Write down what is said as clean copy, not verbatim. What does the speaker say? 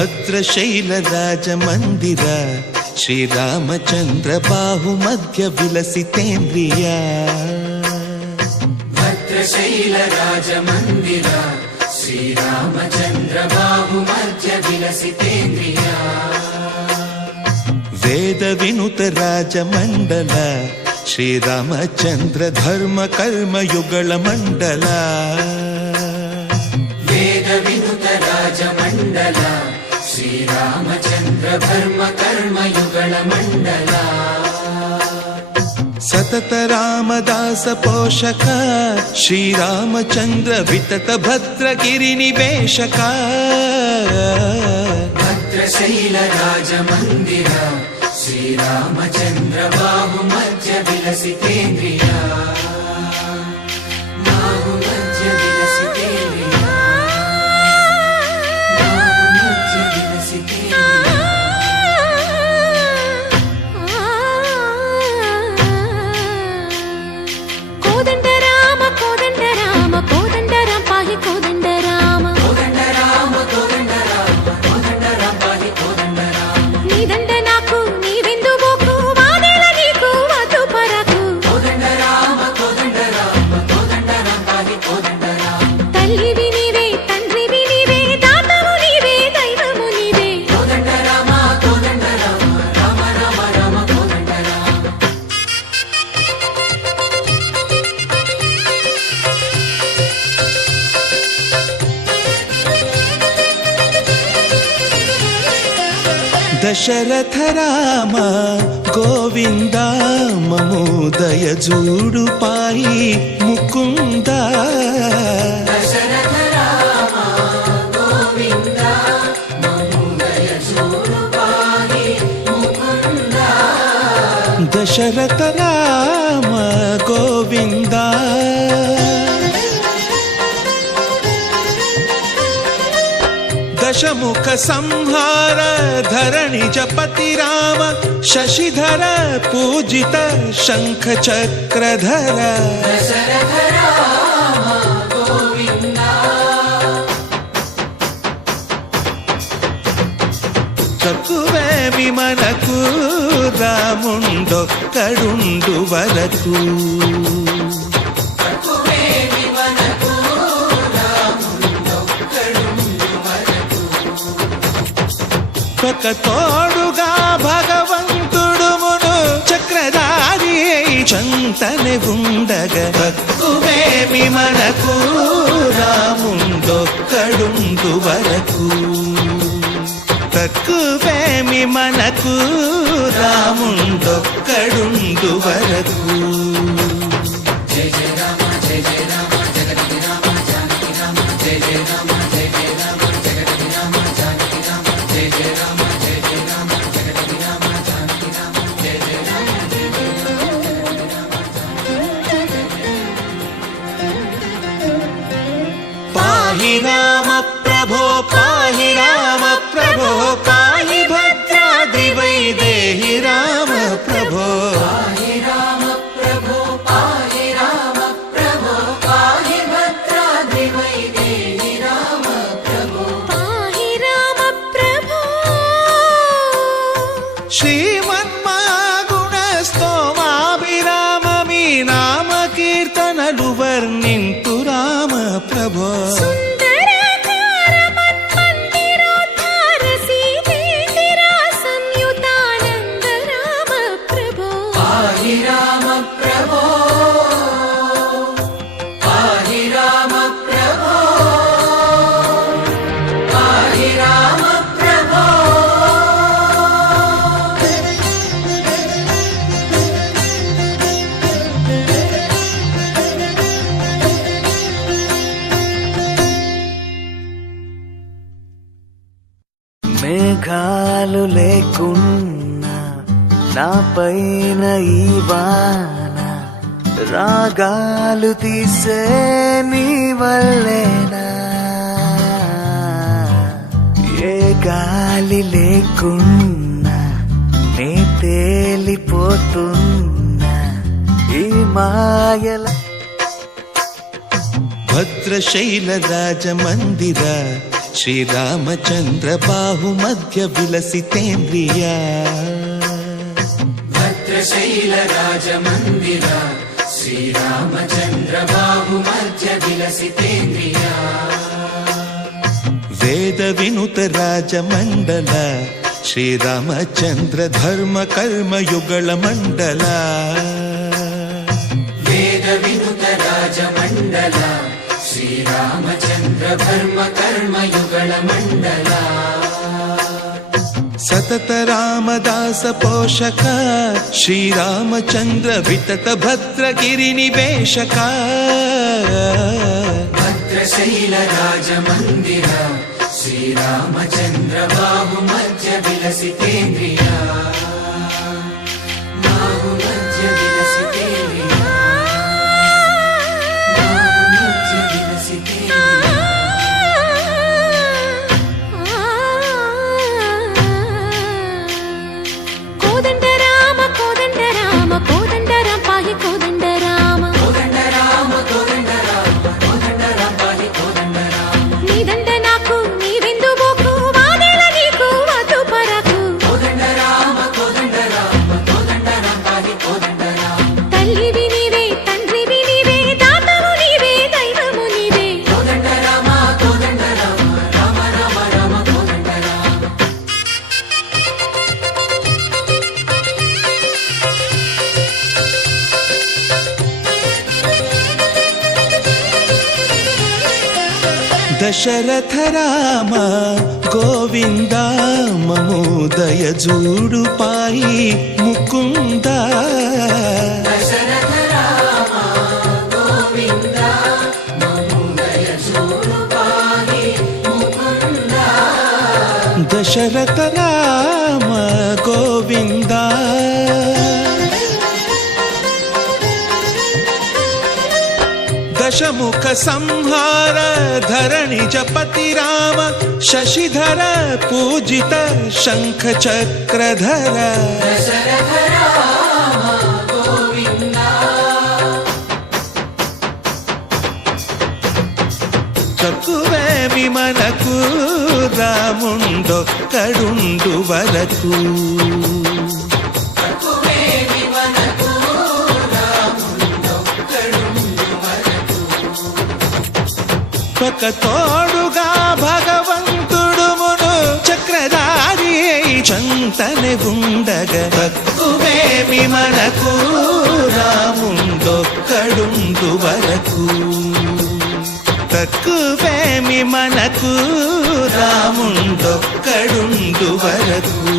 ಭದ್ರಶೈಲ ರಾಜ ಮಂದಿರ ಶ್ರೀರಾಮಚಂದ್ರ ಬಾಹು ಮಧ್ಯ ವಿಲಸಿತೇಂದ್ರಿಯ. ಭದ್ರಶೈಲ ರಾಜ ಮಂದಿರ ಶ್ರೀರಾಮಚಂದ್ರ ಬಾಹು ಮಧ್ಯ ವಿಲಸಿತೇಂದ್ರಿಯ. ವೇದ ವಿನುತ ರಾಜ ಮಂಡಲ ಶ್ರೀರಾಮಚಂದ್ರ ಧರ್ಮ ಕರ್ಮ ಯುಗಳ ಮಂಡಲ. ವೇದ ವಿನುತ ರಾಜ ಮಂಡಲ ಶ್ರೀರಾಮಚಂದ್ರ ಧರ್ಮ ಕರ್ಮ ಯುಗಳ ಮಂಡಲ. ಸತತ ರಾಮದಾಸ ಪೋಷಕ ಶ್ರೀರಾಮಚಂದ್ರ ವಿತತ ಭದ್ರಗಿರಿ ನಿವೇಶಕ. ಭದ್ರಶೈಲ ರಾಜ ಮಂದಿರ ಶ್ರೀರಾಮಚಂದ್ರ ಬಾಹು ಮಧ್ಯ ವಿಲಸಿತೇಂದ್ರಿಯ. ಬಾಹು ಮಧ್ಯ ವಿಲಸಿತೇಂದ್ರಿಯ. ಬಾಹು ಮಧ್ಯ ವಿಲಸಿತೇಂದ್ರಿಯ. ಕೋದಂಡ ರಾಮ ಕೋದಂಡ ರಾಮ ಕೋದಂಡ ರಾಮ ಪಾಹಿ ಕೋದಂಡ ರಾಮ. ಕೋದಂಡ ರಾಮ ಕೋದಂಡ ರಾಮ ಕೋದಂಡ ರಾಮ ಪಾಹಿ ಕೋದಂಡ ರಾಮ. ನೀದಂಡ ನಾಕು ನೀವೆಂದು ಬೋಕು ವಾದೇಲ ನೀಕು ವಾತು ಪರಕು. ಕೋದಂಡ ರಾಮ ಕೋದಂಡ ರಾಮ ಕೋದಂಡ ರಾಮ ಪಾಹಿ ಕೋದಂಡ ರಾಮ. ತಲ್ಲಿವಿ ನೀವೇ ತಂದ್ರಿವಿ ನೀವೇ ದಾತವು ನೀವೇ ದೈವವು ನೀವೇ. ಕೋದಂಡ ರಾಮ ಕೋದಂಡ ರಾಮ ರಾಮ ರಾಮ ರಾಮ ಕೋದಂಡ ರಾಮ. ದಶರಥ ರಾಮ ಗೋವಿಂದ ಮಮೋದಯ ಜೂಡು ಪಾಯಿ ಮುಕುಂದ. ದಶರಥ ರಾಮ ಗೋವಿಂದ ಮಮೋದಯ ಜೂಡು ಪಾಹಿ ಮುಕುಂದ. ದಶರಥ ರಾಮ ಗೋವಿಂದ. ದಶಮುಖ ಸಂಹಾರ ಧರಣಿ ಜಪತಿ ರಾಮ ಶಶಿಧರ ಪೂಜಿತ ಶಂಖ ಚಕ್ರಧರ. ದಶರಥ ರಾಮ ಗೋವಿಂದ. చక్కువే విమనకు రాముండొక్కడుండు వరకు. తక్కువేమి మనకు రాముండొక్కడుండు వరకు. ఒక తోడుగా భగవంతుడు మును చక్రధారి చంతనే ఉండగా తక్కువేమి మనకు రాముండొక్కడుండు వరకు. తక్కువేమి మనకు రాముండొక్కడుండు వరకు. జయ జయ రామ జయ జయ రామ జగతి రామ జానకి రామ జయ జయ రామ జయ జయ రామ జగతి రామ జానకి రామ జయ జయ రామ జయ జయ రామ జగతి రామ జానకి రామ జయ జయ రామ జయ జయ రామ పాహి రామ ప్రభో పాహి రామ ప్రభో పాహి భద్రాద్రి వైదేహి రామ ప్రభో. పాహి రామ ప్రభో పాహి రామ ప్రభో పాహి భద్రాద్రి వైదేహి రామ ప్రభో. పాహి రామ ప్రభో. శ్రీమన్మాగుణ స్తోమాభిరామ మీ నామ కీర్తనలు వర్ణింతు రామ ప్రభో. సుందరాకార మన్మందిరోద్ధార సీతేందిర సంయుతానంద రామ ప్రభో. పాహి రామ ప్రభో పాహి రామ ప్రభో పాహి రామ ప్రభో. మేఘాలు లేకున్నా నా పైన ఈ వాన రాగాలు తీసే నీ వల్లేనా. ఏ గాలి లేకున్నా నే తేలిపోతున్నా ఈ మాయల. భద్రశైల రాజ మందిర ಶ್ರೀರಾಮಚಂದ್ರ ಬಾಹು ಮಧ್ಯ ವಿಲಸಿತೇಂದ್ರಿಯ ಭದ್ರಶೈಲ ರಾಜ ಮಂದಿರ ಶ್ರೀರಾಮಚಂದ್ರ ಬಾಹು ಮಧ್ಯ ವಿಲಸಿತೇಂದ್ರಿಯ ವೇದ ವಿನುತ ರಾಜ ಮಂಡಲ ಶ್ರೀರಾಮಚಂದ್ರ ಧರ್ಮ ಕರ್ಮ ಯುಗಳ ಮಂಡಲ ವೇದ ವಿನುತ ರಾಜ ಮಂಡಲ ಶ್ರೀರಾಮಚಂದ್ರ ಧರ್ಮ ಕರ್ಮ ಯುಗಳ ಮಂಡಲ ಸತತ ರಾಮದಾಸ ಪೋಷಕ ಶ್ರೀರಾಮಚಂದ್ರ ವಿತತ ಭದ್ರಗಿರಿ ನಿವೇಶಕ ಭದ್ರಶೈಲ ರಾಜ ಮಂದಿರ ಶ್ರೀರಾಮಚಂದ್ರ ಬಾಹು ಮಧ್ಯ ವಿಲಸಿತೇಂದ್ರಿಯ ಬಾಹು ಮಧ್ಯ ವಿಲಸಿತೇಂದ್ರಿಯ ಬಾಹು ಮಧ್ಯ ವಿಲಸಿತೇಂದ್ರಿಯ కోదండ రామ కోదండ రామ కోదండ రామ పాహి కోదండ రామ కోదండ రామ కోదండ రామ కోదండ రామ పాహి కోదండ రామ నీదండ నాకు నీవెందు బోకు వాదేల నీకు వద్దు పరకు కోదండ రామ కోదండ రామ కోదండ రామ పాహి కోదండ రామ తల్లివి నీవే తండ్రివి నీవే దాతవు నీవే దైవము నీవే కోదండ రామ కోదండ రామ రామ రామ రామ కోదండ రామ దశరథ రామ గోవింద మమోదయ జూడు పాయి ముకుంద దశరథ రామ గోవింద మమోదయ జూడు పాహి ముకుంద దశరథ రామ గోవింద దశముఖ సంహార ధరణి జపతి రామ శశిధర పూజిత శంఖ చక్రధర దశరథ రామ గోవింద తక్కువేమి మనకు రాముండొక్కడుండు వరకు తక్కువేమి మనకు రాముండొక్కడుండు వరకు ఒక తోడుగా భగవంతుడుమును చక్రధారి అయి చంతనే ఉండగ తక్కువేమి మనకు రాముండొక్కడుండు వరకు తక్కువేమి మనకు రాముండొక్కడుండు వరకు